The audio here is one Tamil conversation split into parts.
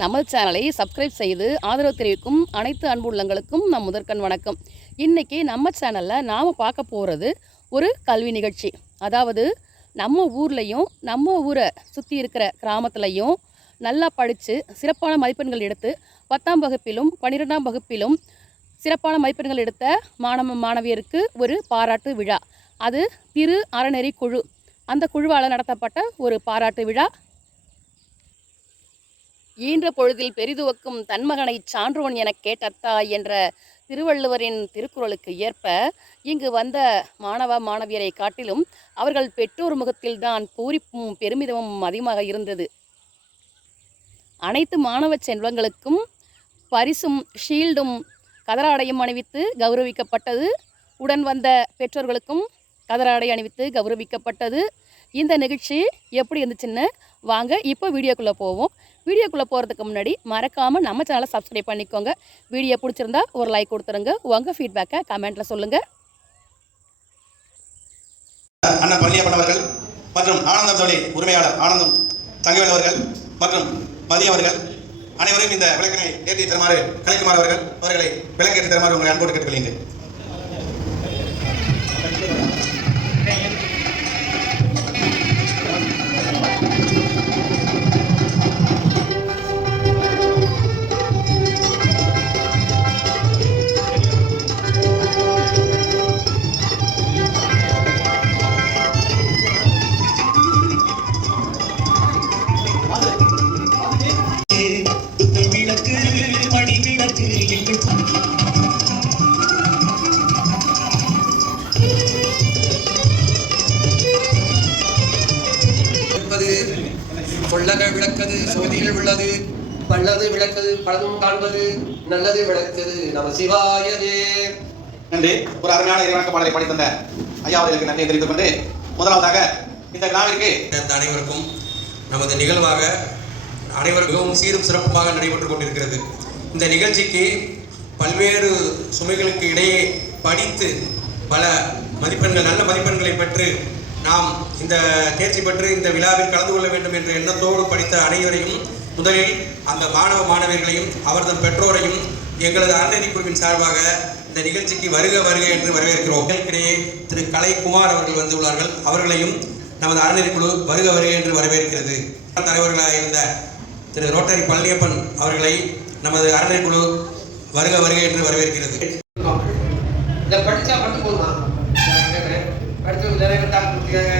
நம்ம சேனலை சப்ஸ்கிரைப் செய்து ஆதரவு தெரிவிக்கும் அனைத்து அன்பு உள்ளங்களுக்கும் நம் முதற்கண் வணக்கம். இன்றைக்கி நம்ம சேனலில் நாம் பார்க்க போகிறது ஒரு கல்வி நிகழ்ச்சி. அதாவது நம்ம ஊர்லேயும் நம்ம ஊரை சுற்றி இருக்கிற கிராமத்துலையும் நல்லா படித்து சிறப்பான மதிப்பெண்கள் எடுத்து பத்தாம் வகுப்பிலும் பன்னிரெண்டாம் வகுப்பிலும் சிறப்பான மதிப்பெண்கள் எடுத்த மாணவ மாணவியருக்கு ஒரு பாராட்டு விழா. அது திரு அறநெறி குழு அந்த குழுவால் நடத்தப்பட்ட ஒரு பாராட்டு விழா. ஈன்ற பொழுதில் பெரிதுவக்கும் தன்மகனை சான்றோன் எனக் கேட்டத்தா என்ற திருவள்ளுவரின் திருக்குறளுக்கு ஏற்ப இங்கு வந்த மாணவ மாணவியரை காட்டிலும் அவர்கள் பெற்றோர் முகத்தில்தான் பூரிப்பும் பெருமிதமும் அதிகமாக இருந்தது. அனைத்து மாணவ செல்வங்களுக்கும் பரிசும் ஷீல்டும் கதராடையும் அணிவித்து கௌரவிக்கப்பட்டது. உடன் வந்த பெற்றோர்களுக்கும் கதராடை அணிவித்து கௌரவிக்கப்பட்டது. இந்த நிகழ்ச்சி எப்படி இருந்துச்சுன்னு வாங்க இப்போ வீடியோக்குள்ளே போவோம். வீடியோக்குள்ளே போகிறதுக்கு முன்னாடி மறக்காமல் நம்ம சேனலை சப்ஸ்கிரைப் பண்ணிக்கோங்க. வீடியோ பிடிச்சிருந்தா ஒரு லைக் கொடுத்துருங்க. உங்கள் ஃபீட்பேக்கை கமெண்ட்டில் சொல்லுங்கள் அண்ணன் பழனியப்பன் அவர்கள் மற்றும் ஆனந்தம் தொழில் உரிமையாளர் ஆனந்தம் தங்கவேல் அவர்கள் மற்றும் மதிய அவர்கள் அனைவரும் இந்த விளக்கினை ஏற்றி தருமாறு கலைக்குமார் அவர்கள் அவர்களை விளக்கேற்றி தருமாறு உங்களை அன்போடு கேட்டுக்கொள்கிறேன். ஒரு பாடலை பாடி ஐயா அவர்களுக்கு நன்றி தெரிவித்துக் கொண்டு முதலாவதாக இந்த விழாவிற்கு அனைவருக்கும் நமது நிகழ்வாக அனைவரும் மிகவும் சீரும் சிறப்புமாக நடைபெற்றுக் கொண்டிருக்கிறது. இந்த நிகழ்ச்சிக்கு பல்வேறு சுமைகளுக்கு இடையே படித்து பல மதிப்பெண்கள் நல்ல மதிப்பெண்களை பெற்று நாம் இந்த தேர்ச்சி பெற்று இந்த விழாவில் கலந்து கொள்ள வேண்டும் என்ற எண்ணத்தோடு படித்த அனைவரையும் முதலில் அந்த மாணவ மாணவர்களையும் அவர்தம் பெற்றோரையும் எங்களது அறநெறி குழுவின் சார்பாக இந்த நிகழ்ச்சிக்கு வருக வருக என்று வரவேற்கிறோம். எங்களுக்கிடையே திரு கலைக்குமார் அவர்கள் வந்துள்ளார்கள். அவர்களையும் நமது அறநெறி குழு வருக வருக என்று வரவேற்கிறது. தலைவர்களாக இருந்த திரு ரோட்டரி பழனியப்பன் அவர்களை நமது அறநெறி குழு வருக வருக என்று வரவேற்கிறது. இதை படிச்சா மட்டும் போதுமா? படிச்சு நிறைய பேர் டாக்டர் முடிக்கிறாங்க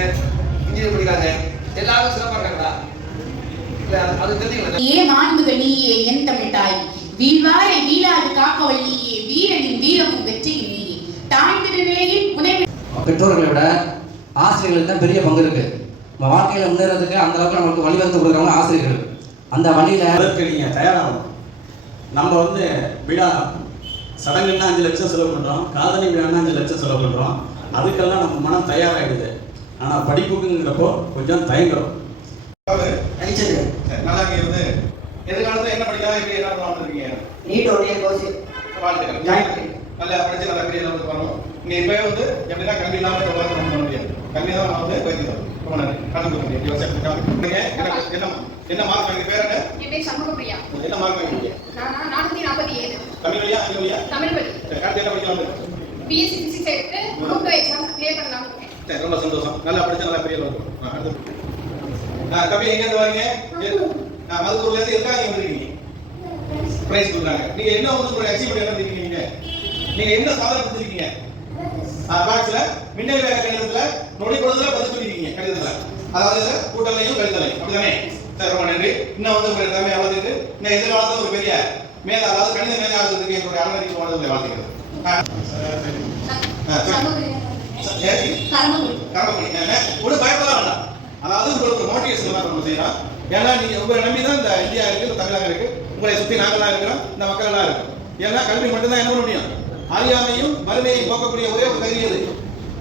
இன்ஜினியர் படிக்கிறாங்க எல்லாரும் சிறப்பாக இருக்காங்களா? ஏ மாண்புகள் நீயே என் தமிழ்தாய் வீழ்வாரை வீழாது காக்கவள் நீயே வீரனின் வீரமும் வெற்றியும் நீயே. தாழ்ந்திரு நிலையில் உனை பெற்றோர்களை விட ஆசிரியர்களுக்கு தான் பெரிய பங்கு இருக்கு. நம்ம வாழ்க்கையில முன்னேறதுக்கு அந்த அளவுக்கு நமக்கு வழிவகுத்து கொடுக்குறவங்க ஆசிரியர்கள். அந்த வழியில அதற்கு நீங்கள் தயாராகணும். நம்ம வந்து விழா சடங்குன்னா அஞ்சு லட்சம் செலவு பண்ணுறோம் காதணி விழான்னா அஞ்சு லட்சம் செலவு பண்ணுறோம் அதுக்கெல்லாம் நம்ம மனம் தயாராகிடுது ஆனால் படிப்புக்குங்கிறப்போ கொஞ்சம் தயங்குறோம். சரி, நல்லா வந்து எதிர்காலத்தில் என்ன படிக்கலாம்? எப்படி என்ன பண்ணலாம் இருக்கீங்க? நீட் ஒரே கோர்ஸ் வாழ்த்துக்கள் பண்ணி நல்லா படிச்சு நல்லா பெரிய லெவலுக்கு வரணும் இங்க இப்பவே வந்து எப்படின்னா கல்வி இல்லாம இந்த உலகத்தை நம்ம பண்ண முடியாது. கல்வி தான் நான் வந்து வைத்து தரும் ரொம்ப நன்றி. கலந்து கொள்ள முடியும் நீங்க எனக்கு என்ன என்ன மார்க் வாங்கி பேர் என்ன? என் பேர் சண்முகப்பிரியா. என்ன மார்க் வாங்கி நான் நானூத்தி நாற்பத்தி ஏழு. தமிழ் வழியா ஆங்கில வழியா? தமிழ் வழி. அடுத்து என்ன படிக்கலாம் பிஎஸ்சி பிசிக்ஸ் எடுத்து குரூப் எக்ஸாம் கிளியர் பண்ணலாம் இருக்கேன். சரி ரொம்ப சந்தோஷம். நல்லா படிச்சு நல்லா பெரிய அடுத்து. கவி எங்க இருந்து வரீங்க? மதுக்கூர்ல. இருந்து எதுக்காக வந்திருக்கீங்க? பிரைஸ் கொடுக்குறாங்க நீங்க என்ன வந்து உங்களுடைய அச்சீவ்மெண்ட் என்ன பண்ணிருக்கீங்க நீங்க என்ன சாதனை பண்ணிருக்கீங்க பாக்ஸ்ல மின்னல் வேக கணிதத்துல நொடி பொழுதுல பதில் சொல்லிருக்கீங்க கணிதத்துல அதாவது கூட்டலையும் கழித்தலையும் அப்படிதானே சரி ரொம்ப நன்றி. இன்னும் வந்து உங்களுடைய திறமை வளர்த்துட்டு இன்னும் எதிர்காலத்துல ஒரு பெரிய மேல அதாவது கணித மேல ஆகிறதுக்கு என்னுடைய அறநடிக்கு வாழ்த்துக்களை. வாழ்த்துக்கிறது ஒரு பயப்படலாம் வேண்டாம். அதாவது உங்களுக்கு மோட்டிவேஷன் நம்ம செய்யலாம். ஏன்னா நீங்க உங்களை நம்பி தான் இந்த இந்தியா இருக்கு இந்த தமிழகம் இருக்கு. உங்களை சுத்தி நாங்களாம் இருக்கிறோம் இந்த மக்கள் எல்லாம் இருக்கு. ஏன்னா கல்வி மட்டும்தான் என்ன பண்ண முடியும்? அறியாமையும் வறுமையை போக்கக்கூடிய ஒரே ஒரு கல்வி அது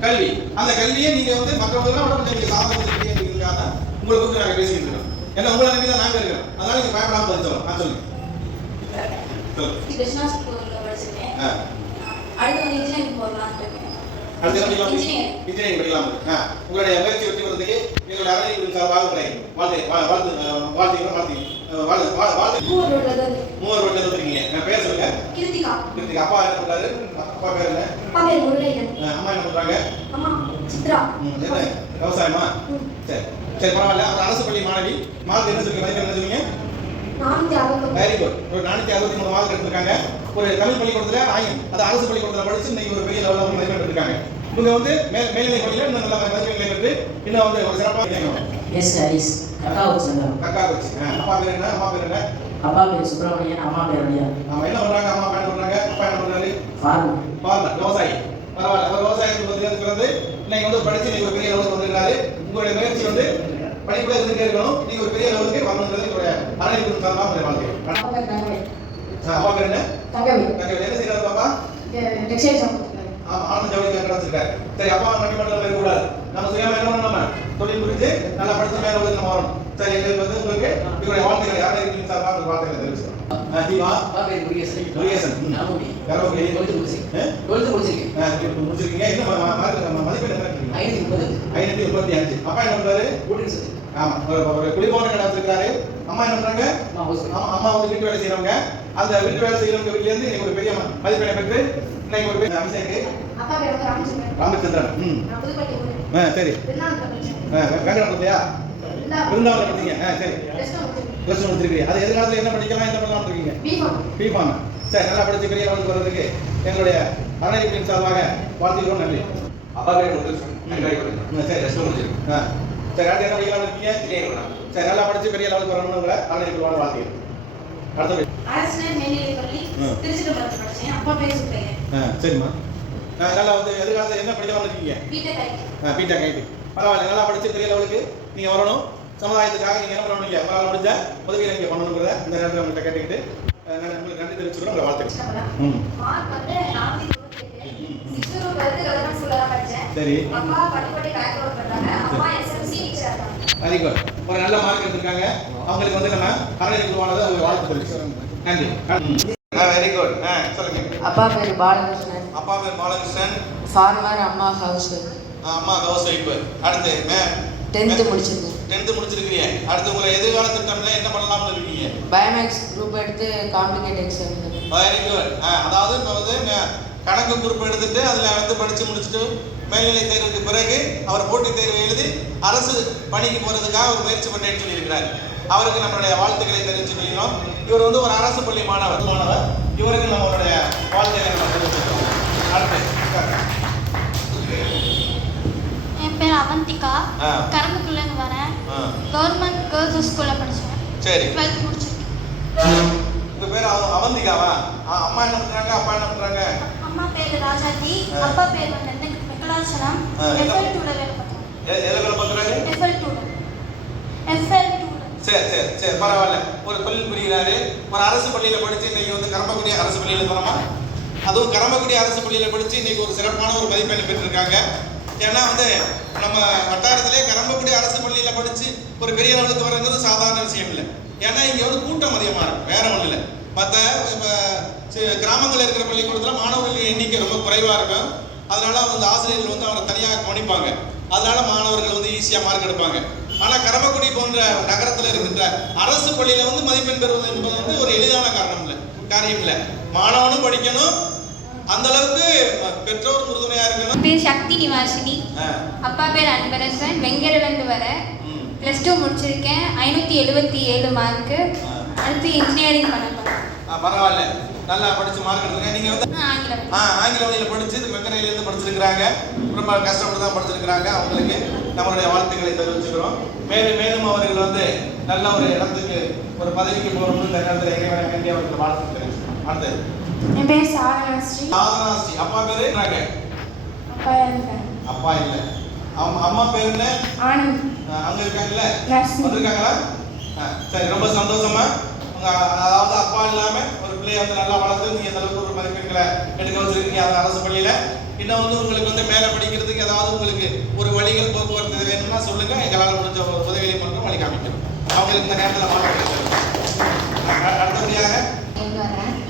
கல்வி. அந்த கல்வியை நீங்க வந்து மற்றவங்க எல்லாம் விட கொஞ்சம் நீங்க சாதனை செஞ்சுருக்கீங்கிறதுக்காக தான் உங்களை கூப்பிட்டு நாங்க பேசிட்டு இருக்கோம். ஏன்னா உங்களை நம்பி தான் நாங்க இருக்கிறோம். அதனால நீங்க பயப்படாம பதில் சொல்லலாம் நான் சொல்லுங்க. அடுத்து வந்து இன்ஜினியரிங் இருக்கேன் அடுத்து படிக்கலாம் இன்ஜினியரிங் படிக்கலாம் உங்களுடைய முயற்சி வெற்றி பெறதுக்கு எங்களுடைய அறநிலை சார்பாக வாழ்த்து வா- வாழ்த்து வாழ்த்துக்கிறோம் வாழ்த்து மூவர் வீட்டில் வந்துருக்கீங்க நான் பேர் சொல்லுங்க. கிருத்திகா. கிருத்திகா. அப்பா என்ன பண்றாரு? அப்பா பேர் என்ன? அப்பா பேர் முருகையன் அஹ் அம்மா என்ன பண்றாங்க? அம்மா சித்ரா. ம், என்ன? விவசாயமா? சரி. சரி பரவாயில்ல. அவர் அரசு பள்ளி மாணவி. மார்க் என்ன சொல்லுங்க? மதிப்பெண் என்ன சொல்லுங்க வெரி குட் ஒரு நானூத்தி அறுபத்தி மூணு மார்க் எடுத்திருக்காங்க. ஒரு தமிழ் பள்ளிக்கூடத்துல ஆயும் அது அரசு பள்ளிக்கூடத்துல படிச்சு இன்னைக்கு ஒரு பெரிய லெவலில் மதிப்பெண் எடுத்திருக்காங்க இவங்க வந்து மேல் மேல்நிலை பள்ளியில இன்னும் நல்ல மதிப்பெண்களை பெற்று இன்னும் வந்து ஒரு சிறப்பாக எஸ் ஹரிஸ் கக்காவுக்கு சொந்தம் கக்கா வச்சு அப்பா பேர் என்ன? அம்மா பேர் என்ன? அப்பா பேர் சுப்பிரமணியன் அம்மா பேர் அடியா அவன் என்ன பண்றாங்க? அம்மா அப்பா என்ன பண்றாங்க அப்பா என்ன பண்றாரு? ஃபார்மர் பார்ல விவசாயி. பரவாயில்ல அவர் விவசாயத்துக்கு வந்து பிறந்து இன்னைக்கு வந்து படிச்சு இன்னைக்கு ஒரு பெரிய லெவலுக்கு வந்திருக்காரு. உங்களுடைய முயற்சி வந்து படிப்புல இருந்துட்டே இருக்கணும். நீங்க ஒரு பெரிய லெவலுக்கு வரணுன்றது உங்களுடைய அரணிப்பு சார்பாக உங்களுடைய வாழ்க்கை. அப்பா பேர் என்ன? தங்கவி தங்கவேல். என்ன செய்யறாரு பாப்பா? டெக்ஸ்டைல் ஆனந்த் ஜவுளி கேட்கறா வச்சிருக்காரு சரி அப்பா வண்டி மட்டும் இருக்க கூடாது. நம்ம சுயமா என்ன நம்ம தொழில் புரிஞ்சு நல்லா படிச்சு மேல வந்து நம்ம வரணும். சரி எங்களுக்கு வந்து உங்களுக்கு உங்களுடைய வாழ்க்கைகள் யாரும் இருக்கீங்க சார் உங்களுக்கு வாழ்க்கைகளை தெரிவிச்சுக்கணும் ஆ, தீபா அப்பா பேர் முருகேசன் முருகேசன். ம். நாமூடி கரவகை டுவெல்த்து முடிச்சிருக்கேன். ஆ? டுவெல்த்து முடிச்சிருக்கேன். ஆ, இப்ப முடிச்சிருக்கீங்க. என்ன ம- ம- ம- மதிப்பெண் என்ன இருக்கீங்க ஐநூத்தி முப்பது. ஐநூத்தி முப்பத்தி அஞ்சு. அப்பா என்ன பண்றாரு? ஆமா ஒரு குளிர்பான அம்மா என்ன பண்றாங்க? அம்மா வந்து வீட்டு வேலை செய்யறவங்க அந்த வீட்டு வேலை செய்யறவங்க வீட்ல இருந்து ஒரு பெரிய மதிப்பெண்ணை பெற்று இன்னைக்கு ஒரு பேர் ராமச்சந்திரன். ராமச்சந்திரன் ம். ஆ சரி. வெங்கடபுரத்தையா விருந்தாவனம். படிச்சீங்க ஆ சரி. ப்ளஸ் ஒன் வச்சிருக்கீங்க அது எதிர்காலத்தில் என்ன படிக்கலாம் என்ன பண்ணலாம் இருக்கீங்க? பிஃபார்ம் சரி நல்லா படிச்சு பெரிய லெவலுக்கு வர்றதுக்கு எங்களுடைய அறநிலையத்தின் சார்பாக வாழ்த்துக்கிறோம் நன்றி. அப்பா பேர் முருகேசன் அங்காடி பண்ணுங்க ம், சரி. ரெஸ்ட் முடிச்சிருக்கு ஆ. சரி அடுத்து என்ன படிக்கலாம் இருக்கீங்க? சரி நல்லா படிச்சு பெரிய லெவலுக்கு வரணும்னு உங்களை வாழ வாழ்த்துக்கிறேன் அடுத்த அரசினர் மேல்நிலைப் பள்ளி ம். திருச்சிட்டம்பலத்தில் படிச்சேன் அப்பா பேர் சுப்பையன் ஆ சரிம்மா. ஆ, நல்லா வந்து எதிர்காலத்தில் என்ன படிக்கலாம் இருக்கீங்க பீட்டா கைட்டு பரவாயில்ல நல்லா படிச்சு பெரிய லெவலுக்கு நீங்கள் வரணும். சமுதாயத்துக்காக நீங்கள் என்ன பண்ணணும் நீங்கள் உங்களால் முடிஞ்ச உதவியை நீங்கள் பண்ணணுங்கிறத இந்த நேரத்தில் உங்கள்கிட்ட கேட்டுக்கிட்டு நான் உங்களுக்கு நன்றி தெரிவிச்சுக்கிறோம். உங்களை வாழ்த்துக்கிறேன் ம். சரி. வெரி குட் ஒரு நல்ல மார்க் எடுத்திருக்காங்க. அவங்களுக்கு வந்து நம்ம அரணை குழுவானது உங்களுக்கு வாழ்த்து தெரிவிச்சுக்கிறோம். நன்றி. வெரி குட் ஆ சொல்லுங்க. அப்பா பேர் பாலகிருஷ்ணன். அப்பா பேர் பாலகிருஷ்ணன். ஃபார்மர் அம்மா ஹவுஸ் அம்மா ஹவுஸ் ஒய்ஃப் அடுத்து மே டென்த்து முடிச்சிருக்கேன். டென்த்து முடிச்சிருக்கீங்க அடுத்து உங்களை எதிர்கால திட்டம்ல என்ன பண்ணலாம்னு இருக்கீங்க? பயோமேக்ஸ் குரூப் எடுத்து காம்ப்ளிகேட் எக்ஸாம் வெரி குட் அதாவது இப்போ வந்து கணக்கு குரூப் எடுத்துட்டு அதில் வந்து படித்து முடிச்சுட்டு மேல்நிலை தேர்வுக்கு பிறகு அவர் போட்டித் தேர்வு எழுதி அரசு பணிக்கு போகிறதுக்காக ஒரு முயற்சி பண்ணேன்னு சொல்லியிருக்கிறார். அவருக்கு நம்மளுடைய வாழ்த்துக்களை தெரிவிச்சு கொள்கிறோம் இவர் வந்து ஒரு அரசு பள்ளி மாணவர் மாணவர். இவருக்கு நம்மளுடைய வாழ்த்துக்களை நம்ம தெரிவிச்சுக்கிறோம் என் பேர் அவந்திகா. கரம்புக்குள்ளேருந்து வரேன். கவர்மெண்ட் கேர்ள்ஸ் ஸ்கூலில் படித்தேன் சரி. டுவெல்த் முடிச்சிருக்கேன். உங்க பேர் அவ- அவந்திகாவா? அம்மா என்ன பண்றாங்க? அப்பா என்ன பண்றாங்க? அம்மா பேர் ராஜாஜி. ஆ. அப்பா பேர் வந்து மெக்கலாச்சலம் எஃப்எல் டூல வேலை பார்க்குறேன் எ- எதுல வேலை பார்க்குறாரு எஃப்எல் டூல எஃப்எல் டூல சரி சரி சரி பரவாயில்ல. ஒரு தொழில் புரிகிறாரு ஒரு அரசு பள்ளியில் படித்து இன்றைக்கி வந்து கரம்பக்குடி அரசு பள்ளியில் போகிறோமா அதுவும் கரம்பக்குடி அரசு பள்ளியில் படித்து இன்றைக்கி ஒரு சிறப்பான ஒரு மதிப்பெண் பெற்றிருக்காங்க. ஏன்னா வந்து நம்ம வட்டாரத்திலே கரம்பக்குடி அரசு பள்ளியில் படித்து ஒரு பெரிய லெவலுக்கு வரங்கிறது சாதாரண விஷயம் இல்லை. ஏன்னா இங்கே வந்து கூட்டம் அதிகமாக இருக்கும் வேற ஒன்றும் இல்லை. மற்ற இப்போ கிராமங்களில் இருக்கிற பள்ளிக்கூடத்தில் மாணவர்கள் எண்ணிக்கை ரொம்ப குறைவாக இருக்கும். அதனால வந்து ஆசிரியர்கள் வந்து அவரை தனியாக கவனிப்பாங்க. அதனால மாணவர்கள் வந்து ஈஸியாக மார்க் எடுப்பாங்க. ஆனா கரமக்குடி போன்ற நகரத்தில் இருக்கின்ற அரசு பள்ளியில வந்து மதிப்பெண் பெறுவது என்பது வந்து ஒரு எளிதான காரணம் இல்லை காரியம் இல்லை மாணவனும் படிக்கணும். அந்த அளவுக்கு பெற்றோர் உறுதுணையா இருக்கணும். பேர் சக்தி நிவாசினி. அப்பா பேர் அன்பரசன். வெங்கரிலிருந்து வரேன் ம், ப்ளஸ் டூ முடிச்சிருக்கேன். ஐநூற்றி எழுபத்தி ஏழு மார்க்கு. அடுத்து இன்ஜினியரிங் பண்ண போகிறேன் பரவாயில்ல. நல்லா படிச்சு மார்க் எடுத்துருங்க. நீங்க வந்து ஆ ஆங்கில வழியில் படிச்சு இது வெங்கரையிலேருந்து படிச்சிருக்கிறாங்க. ரொம்ப கஷ்டப்பட்டு தான் படிச்சிருக்கிறாங்க அவங்களுக்கு. நம்மளுடைய வாழ்த்துக்களை தெரிவிச்சுக்கிறோம். மேலும் மேலும் அவர்கள் வந்து நல்ல ஒரு இடத்துக்கு ஒரு பதவிக்கு போகணும்னு இந்த நேரத்தில் இறைவனை வேண்டி அவர்கள் வாழ்த்து தெரிவிச்சுக்கிறோம். அடுத்தது. என் பேர் சாதனஸ்ரீ சாதனாஸ்ரீ அப்பா பேரு என்னங்க? அப்பா இருக்கேன் அப்பா இல்ல. அம்மா அம்மா பேர் என்ன? ஆனந்த். அங்க இருக்காங்கல்ல? நர்சிங் வந்திருக்காங்களா? சரி ரொம்ப சந்தோஷமா? அதாவது அப்பா இல்லாம ஒரு பிள்ளைய வந்து நல்லா வளர்த்து நீங்க அந்த அளவுக்கு ஒரு மதிப்பெண்களை எடுக்க வச்சிருக்கீங்க அந்த அரசு பள்ளியில. இன்னும் வந்து உங்களுக்கு வந்து மேல படிக்கிறதுக்கு ஏதாவது உங்களுக்கு ஒரு வழிகள் போக்குவரத்து வேணும்னா சொல்லுங்க. எங்களால் முடிஞ்ச ஒரு உதவிகளை பண்றோம் வழி காமிக்கிறோம். அவங்களுக்கு இந்த நேரத்தில் மாற்றம் அடுத்தபடியாக.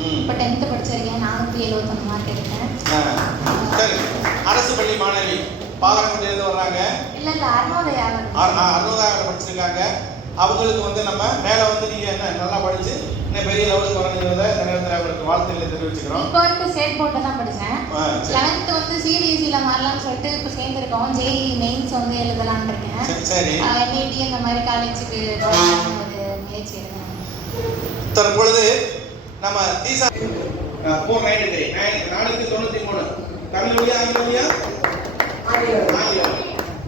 இப்போ டென்த்து படிச்சிருக்கேன் நானூற்றி எழுபத்தொன்று மார்க் எடுத்தேன். அஹ் சரி. அரசு பள்ளி மாணவி பாலக்கோட்டையிலிருந்து வர்றாங்க. இல்லை இல்லை அறுநூறு யாரும் அறு- அ- அறுபதாயிரம் படிச்சிருக்காங்க. அவங்களுக்கு வந்து நம்ம மேலே வந்து நீங்கள் என்ன நல்லா படித்து இன்னும் பெரிய லெவலுக்கு வரணுங்கிறத இந்த நேரத்தில் அவங்களுக்கு வாழ்த்துக்களை தெரிவிச்சுக்கிறோம். இப்போ வரைக்கும் ஸ்டேட் போர்ட்டில் தான் படித்தேன். லெவன்த்து வந்து சிபிஎஸ்சியில் மாறலாம்னு சொல்லிட்டு இப்போ சேர்ந்துருக்கோம். ஜேஇ மெயின்ஸ் வந்து எழுதலாம்னு இருக்கேன். சரி, என்ஐடி அந்த மாதிரி காலேஜுக்கு ஒரு முயற்சி தற்பொழுது நம்ம தீசா ஃபோர் நைன்டி த்ரீ நானூற்றி தொண்ணூற்றி மூணு. தமிழ் மொழியா ஆங்கில மொழியா ஆங்கிலம்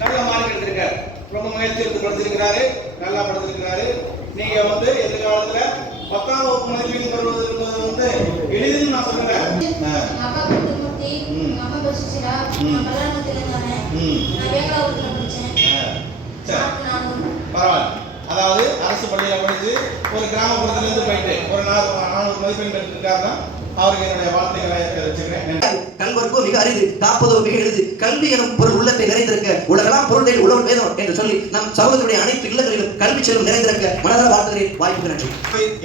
நல்ல மார்க் எடுத்திருக்காரு ரொம்ப முயற்சி எடுத்து படிச்சிருக்கிறாரு நல்லா படிச்சிருக்கிறாரு நீங்க வந்து எதிர்காலத்துல பத்தாம் வகுப்பு மதிப்பெண் பெறுவது என்பது வந்து எளிதுன்னு நான் சொல்லுங்க ஆ, எங்கள் அப்பா குருமூர்த்தி ம். எங்கள் அம்மா பேர் சுசிலா ம். நான் நான் நானூறு பரவாயில்ல. அதாவது அரசு பள்ளியில படிச்சு ஒரு கிராமப்புறத்துல இருந்து போயிட்டு ஒரு நாலு நானூறு மதிப்பெண் பெற்றிருக்காருன்னா அவருக்கு என்னுடைய வாழ்த்துக்களை தெரிவிச்சுக்கிறேன். நன்றி. கல்வர்க்கோ மிக அரிது காப்பதோ மிக எளிது. கல்வி எனும் பொருள் உள்ளத்தை நிறைந்திருக்க உலகெல்லாம் பொருள் தேடி உழவன் வேதம் என்று சொல்லி நம் சகோதரருடைய அனைத்து இல்லங்களிலும் கல்வி செல்வம் நிறைந்திருக்க மனதார வாழ்த்துகிறேன். வாய்ப்புக்கு நன்றி.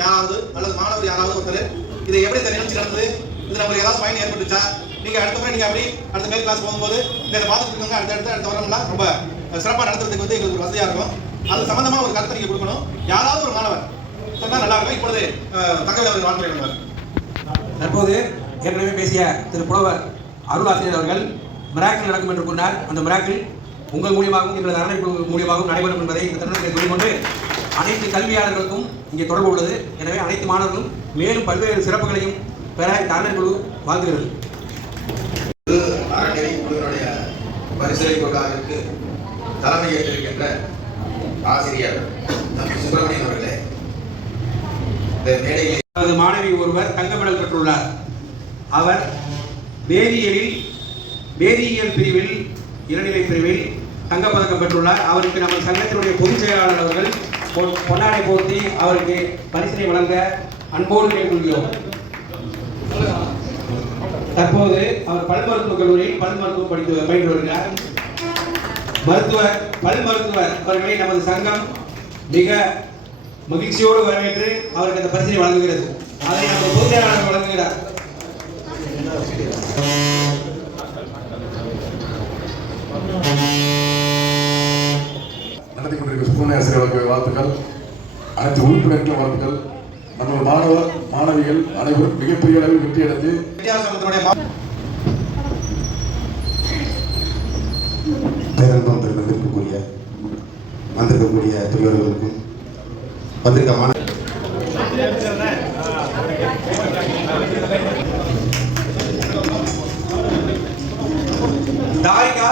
யாராவது அல்லது மாணவர் யாராவது ஒருத்தர் இதை எப்படி இந்த நிகழ்ச்சி நடந்தது? இது நம்மளுக்கு ஏதாவது பயன் ஏற்பட்டுச்சா? நீங்க அடுத்த முறை நீங்க அப்படி அடுத்த மேல் கிளாஸ் போகும்போது இந்த இதை பார்த்துட்டு இருக்கவங்க அடுத்த அடுத்த அடுத்த வரம்லாம் ரொம்ப சிறப்பாக நடத்துறதுக்கு வந்து எங்களுக்கு ஒரு வசதியா இருக்கும். அது சம்பந்தமா ஒரு கருத்தை நீங்க கொடுக்கணும். யாராவது ஒரு மாணவர். சொன்னா நல்லா இருக்கும். இப்பொழுது அஹ், தகவல் அவர்கள் வாழ்த்துறை தற்போது ஏற்கனவே பேசிய திரு புலவர் அருளாசிரியர் அவர்கள் மிராக்கிள் நடக்கும் என்று கூறினார். அந்த மிராக்கிள் உங்கள் மூலியமாகவும் எங்களது அரணைப்பு மூலியமாகவும் நடைபெறும் என்பதை இந்த தருணத்தை கூறிக்கொண்டு அனைத்து கல்வியாளர்களுக்கும் இங்கே தொடர்பு உள்ளது. எனவே அனைத்து மாணவர்களும் மேலும் பல்வேறு சிறப்புகளையும் பெற இந்த அரணைக்குழு வாழ்த்துகிறது. அறநெறி குழுவினுடைய பரிசளிப்பு விழாவிற்கு தலைமை ஏற்றிருக்கின்ற ஆசிரியர் தம்பி சுப்பிரமணியன் அவர்களே இந்த மேடையில் மாணவி ஒருவர் தங்கமெடல் பெற்றுள்ளார். அவர் வேதியியலில் வேதியியல் பிரிவில் இளநிலை பிரிவில் தங்கப்பதக்கம் பெற்றுள்ளார். அவருக்கு நமது சங்கத்தினுடைய பொதுச் செயலாளர் அவர்கள் பொ- பொன்னாடை போர்த்தி அவருக்கு பரிசனை வழங்க அன்போடு கேட்டுக்கொள்கிறோம். தற்போது அவர் பல் மருத்துவக் கல்லூரியில் பல் மருத்துவம் படித்து பயின்று வருகிறார் மருத்துவர் பல் மருத்துவர் அவர்களை நமது சங்கம் மிக மகிழ்ச்சியோடு வரவேற்று அவருக்கு அந்த பரிசினை வழங்குகிறது அதை நமது பொதுச் வழங்குகிறார் நடத்தி கொண்டிருக்கிற சுப்பிரமணிய ஆசிரியர்களுக்கு வாழ்த்துக்கள் அனைத்து உறுப்பினர்களுக்கும் வாழ்த்துக்கள் நம்ம மாணவர் மாணவிகள் அனைவரும் மிகப்பெரிய அளவில் வெற்றி அடைந்து வித்தியாசத்தினுடைய மா- பேரன்பம் வந்திருக்கக்கூடிய வந்திருக்கக்கூடிய பெரியவர்களுக்கும் வந்திருக்க மாணவ தாரிகா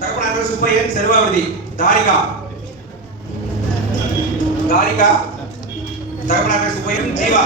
தகப்பனார் சுப்பையன் செல்வாவதி. தாரிகா. தாரிகா தகப்பனார் சுப்பையன் ஜீவா.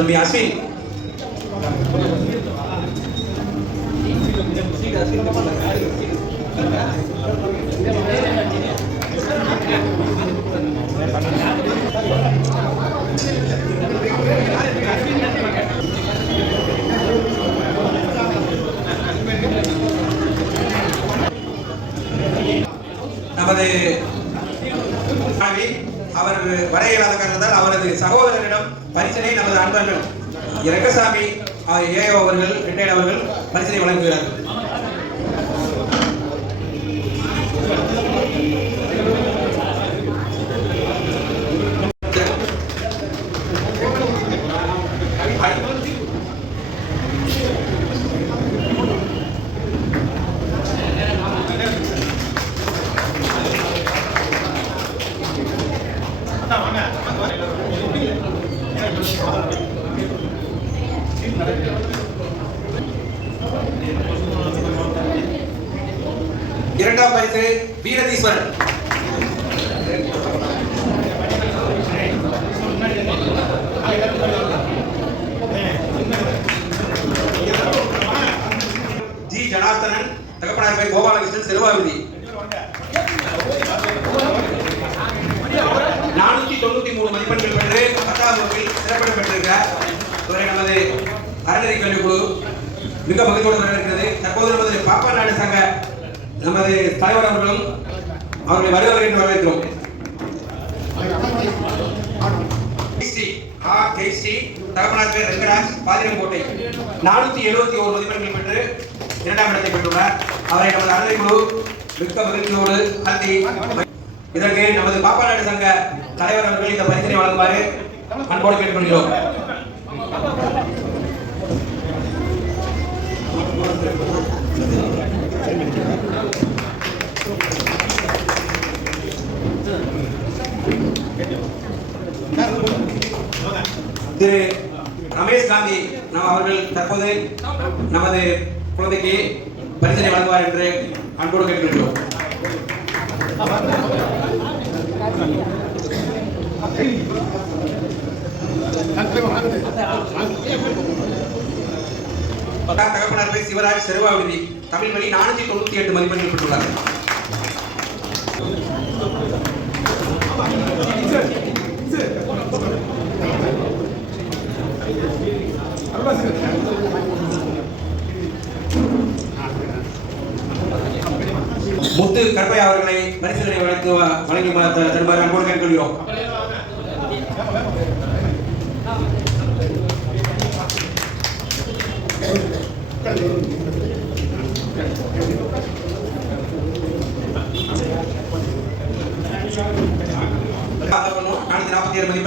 தம்பி அஸ்வின் நமது மாணவி அவர் வர இயலாத காரணத்தால் அவரது சகோதரரிடம் பரிசனை நமது அன்பர்கள் ரங்கசாமி ஏ அவர்கள் ரிட்டையர்ட் அவர்கள் பரிசனை வழங்குகிறார் இரண்டாம் பரிசு வீரதீஸ்வரன். ஜி ஜனார்த்தனன் தகப்பனார் பேர் கோபாலகிருஷ்ணன் செல்வாவிதி நானூத்தி தொண்ணூத்தி மூணு மதிப்பெண்கள் பெற்று பத்தாம் வகுப்பில் சிறப்பிடம் பெற்றிருக்கிறார். இவரை நமது அறநெறி கல்விக்குழு மிக மகிழ்ச்சியோடு வரவேற்கிறது. தற்போது நமது பாப்பா நாடு சங்க நமது தலைவர் அவர்களும் அவர்களை வருவார்கள் என்று வரவேற்கிறோம். ஆ ரங்கராஜ் பாதிரங்கோட்டை நானூத்தி எழுபத்தி ஒரு மதிப்பெண்கள் பெற்று இரண்டாம் இடத்தை பெற்றுள்ளார். அவரை நமது அறநிலை குழு மிக்க மகிழ்ச்சியோடு இதற்கு நமது பாப்பாநாடு சங்க தலைவர் அவர்கள் இந்த பரிசனை வழங்குமாறு அன்போடு கேட்டுக்கொள்கிறோம். திரு ரமேஷ் காந்தி நம் அவர்கள் தற்போது நமது குழந்தைக்கு பரிசனை வழங்குவார் என்று அன்போடு கேட்டுக்கொள்கிறோம். தகப்பனார் சிவராஜ் செருவாவிதி தமிழ் மொழி நானூத்தி தொண்ணூத்தி எட்டு மதிப்பெண்கள் பெற்றுள்ளார். முத்து கற்பையா அவர்களை பரிசுகளை வழங்கு வழங்கி தருமாறு அன்போடு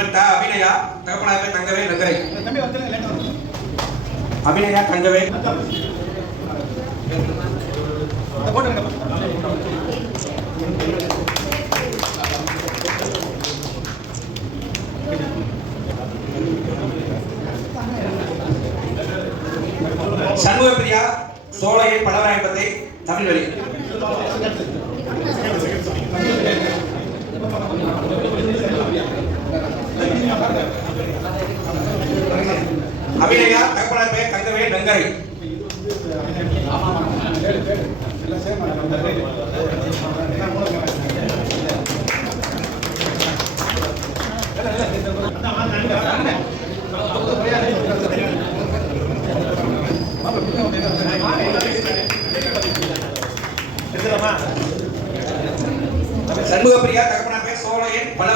த அபிநயா. தங்கவே நகரை அபிநயா தங்கவே சண்முக பிரியா சோழையை பலவராயப்பத்தை தமிழ் வழி அபிநயா தகப்பனார் பெயர் தங்கவே நங்கரை சண்முக பிரியா தகப்பனார் பெயர் சோழையன் பல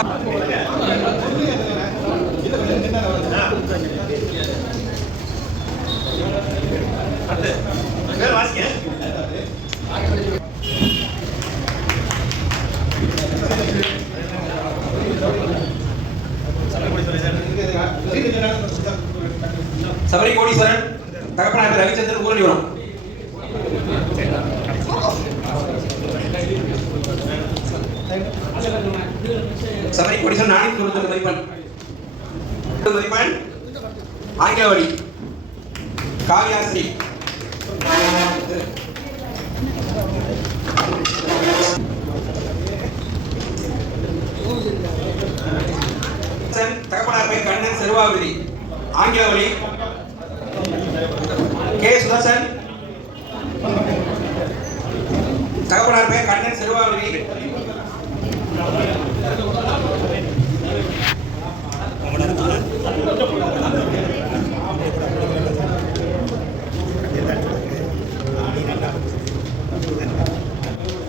சபரி கோடீஸ்வரன் தகப்பனார் ரவிச்சந்திரன் ஊரணிவரம் சபரி மதிப்பெண் நானூத்தி தொண்ணூத்தி மதிப்பெண். மதிப்பெண். ஆங்கில வழி காவியாஸ்ரீ தகப்பனார் கண்ணன் செருவாவிதி ஆங்கில வழி கே. சுதர்சன் தகப்பனார் பேர் கண்ணன் செருவாவிதி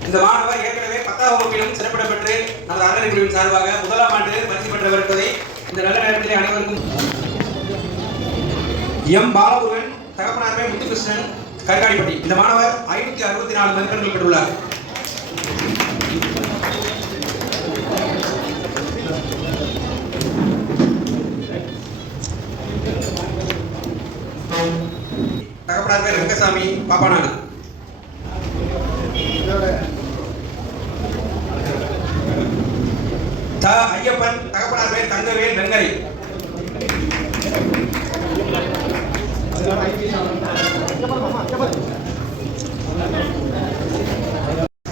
இந்த மாணவர் ஏற்கனவே பத்தாம் வகுப்பிலும் சிறப்பிடம் பெற்று நமது அறநிலை குழுவின் சார்பாக முதலாம் ஆண்டு பரிசு பெற்றவர் என்பதை இந்த நல்ல நேரத்தில் அனைவருக்கும் எம் பாலமுருகன் தகப்பனார்மே முத்துகிருஷ்ணன் கற்காடிப்பட்டி இந்த மாணவர் ஐநூத்தி அறுபத்தி நாலு மதிப்பெண்கள் பெற்றுள்ளார். தகப்பனார் பேர் ரங்கசாமி பாப்பானாடு த ஐயப்பன் தகப்பனார் பேர் தங்கவேல் வெங்கரை.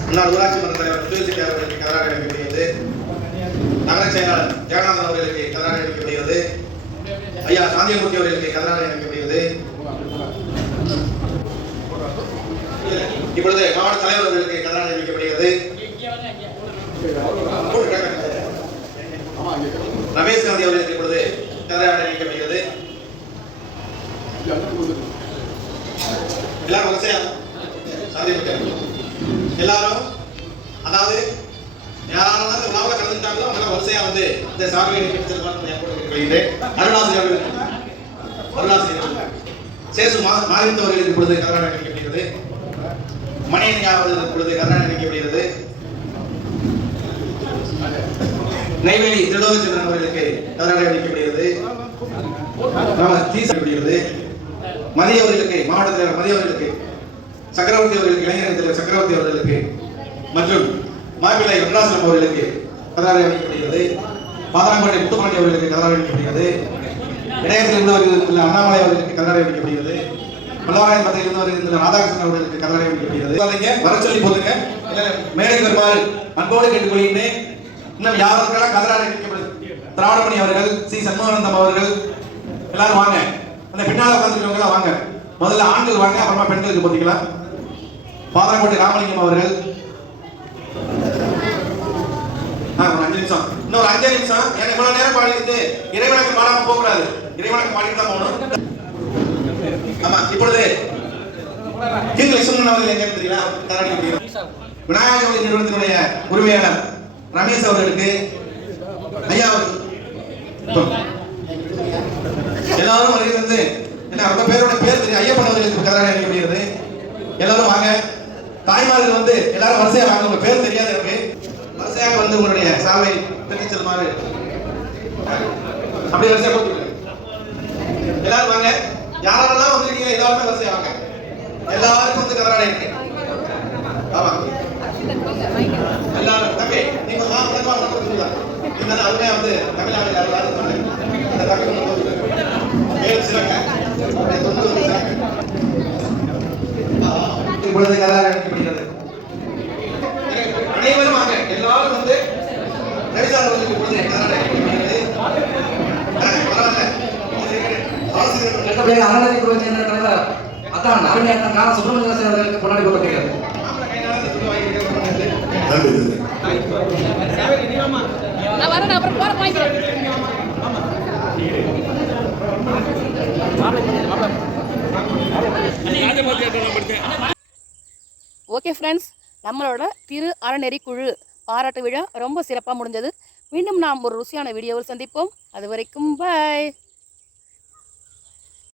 முன்னாள் ஊராட்சி மன்ற தலைவர் முத்துவெற்றி அவர்களுக்கு கதராடை அளிக்கப்படுகிறது நகர செயலாளர் ஜெகநாதன் அவர்களுக்கு கதராடை அளிக்கப்படுகிறது ஐயா சாந்தியமூர்த்தி அவர்களுக்கு கதராடை அளிக்கப்படுகிறது இப்பொழுது மாவட்ட தலைவர் அவர்களுக்கு கதராடை அளிக்கப்படுகிறது ரமேஷ் காந்தி அவர்கள் இப்பொழுது கதராடை அளிக்கப்படுகிறது எல்லாரும் வரிசையா எல்லாரும் அதாவது யாராவது இந்த கலந்துட்டாங்களோ அவங்க வரிசையா வந்து இந்த சார்பை பெற்று அருணாசிரியர் அவர்கள். அருணாசிரியர் சேசு மா மாரிந்த இப்பொழுது கர்நாடக அளிக்கப்படுகிறது மணியன் யாவது இப்பொழுது கர்நாடக அளிக்கப்படுகிறது நெய்வேலி திருடோகச்சந்திரன் அவர்களுக்கு எதிராக அறிவிக்கப்படுகிறது தீசப்படுகிறது மதிய அவர்களுக்கு மாவட்ட தலைவர் மதிய அவர்களுக்கு சக்கரவர்த்தி அவர்களுக்கு இளைஞர் தலைவர் சக்கரவர்த்தி அவர்களுக்கு மற்றும் மாப்பிள்ளை வெங்கடாசலம் அவர்களுக்கு கதாரை அளிக்கப்படுகிறது பாதாரங்கோட்டை முத்துப்பாண்டி அவர்களுக்கு கதாரை அளிக்கப்படுகிறது இணையத்தில் இருந்தவர்கள் அண்ணாமலை அவர்களுக்கு கதாரை அளிக்கப்படுகிறது பல்லாராயணத்தில் இருந்தவர்கள் ராதாகிருஷ்ணன் அவர்களுக்கு கதாரை அளிக்கப்படுகிறது வர சொல்லி போதுங்க மேடைக்கு வருமாறு அன்போடு கேட்டுக்கொள்கின்றேன். இன்னும் யாருக்கெல்லாம் கதராக அளிக்கப்படுது திராவிடமணி அவர்கள் சி. சண்முகானந்தம் அவர்கள் எல்லாரும் வாங்க. அந்த பின்னால உட்காந்துருக்கவங்க வாங்க. முதல்ல ஆண்கள் வாங்க அப்புறமா பெண்களுக்கு போட்டிக்கலாம். பாதரங்கோட்டை ராமலிங்கம் அவர்கள். ஆ, ஒரு அஞ்சு நிமிஷம். இன்னும் ஒரு அஞ்சு நிமிஷம். எனக்கு இவ்வளவு நேரம் பாடிட்டு இறைவனுக்கு பாடாம போக கூடாது இறைவனுக்கு பாடிட்டு தான் போகணும். ஆமா இப்பொழுது கிங் லட்சுமணன் அவர்கள் எங்க தெரியல முடியும் விநாயகர் நிறுவனத்தினுடைய உரிமையாளர். ரமேஷ் அவர்களுக்கு ஐயா எல்லாரும் வருகை என்ன அவங்க பேரோட பேர் தெரியும். ஐயப்பன் அவர்களுக்கு கதராடை முடியாது எல்லாரும் வாங்க. தாய்மார்கள் வந்து எல்லாரும் வரிசையாக வாங்க. உங்க பேர் தெரியாது எனக்கு. வரிசையாக வந்து உங்களுடைய சாவை பெற்று செல்லுமாறு. அப்படி வரிசையா போட்டு எல்லாரும் வாங்க. யாரெல்லாம் வந்திருக்கீங்க எல்லாருமே வரிசையாக வாங்க. எல்லாருக்கும் வந்து கதராடை இருக்கு. ஆமா. எல்லாரும் தம்பி நீங்க வா வா வா வா வந்து தமிழ்நாடு எல்லாரும் சொன்னேன் இந்த தம்பி கொண்டு சிறக்க இப்பொழுது அனைவரும் எல்லாரும் வந்து ரவிசார் இப்பொழுது அதான் அருமையான சுப்பிரமணிய அவர்களுக்கு நான் வரேன் அப்புறம் போற வாங்கிக்கிறேன் ஓகே ஃப்ரெண்ட்ஸ் நம்மளோட திரு அறநெறி குழு பாராட்டு விழா ரொம்ப சிறப்பாக முடிஞ்சது. மீண்டும் நாம் ஒரு ருசியான வீடியோவில் சந்திப்போம். அது வரைக்கும் பாய்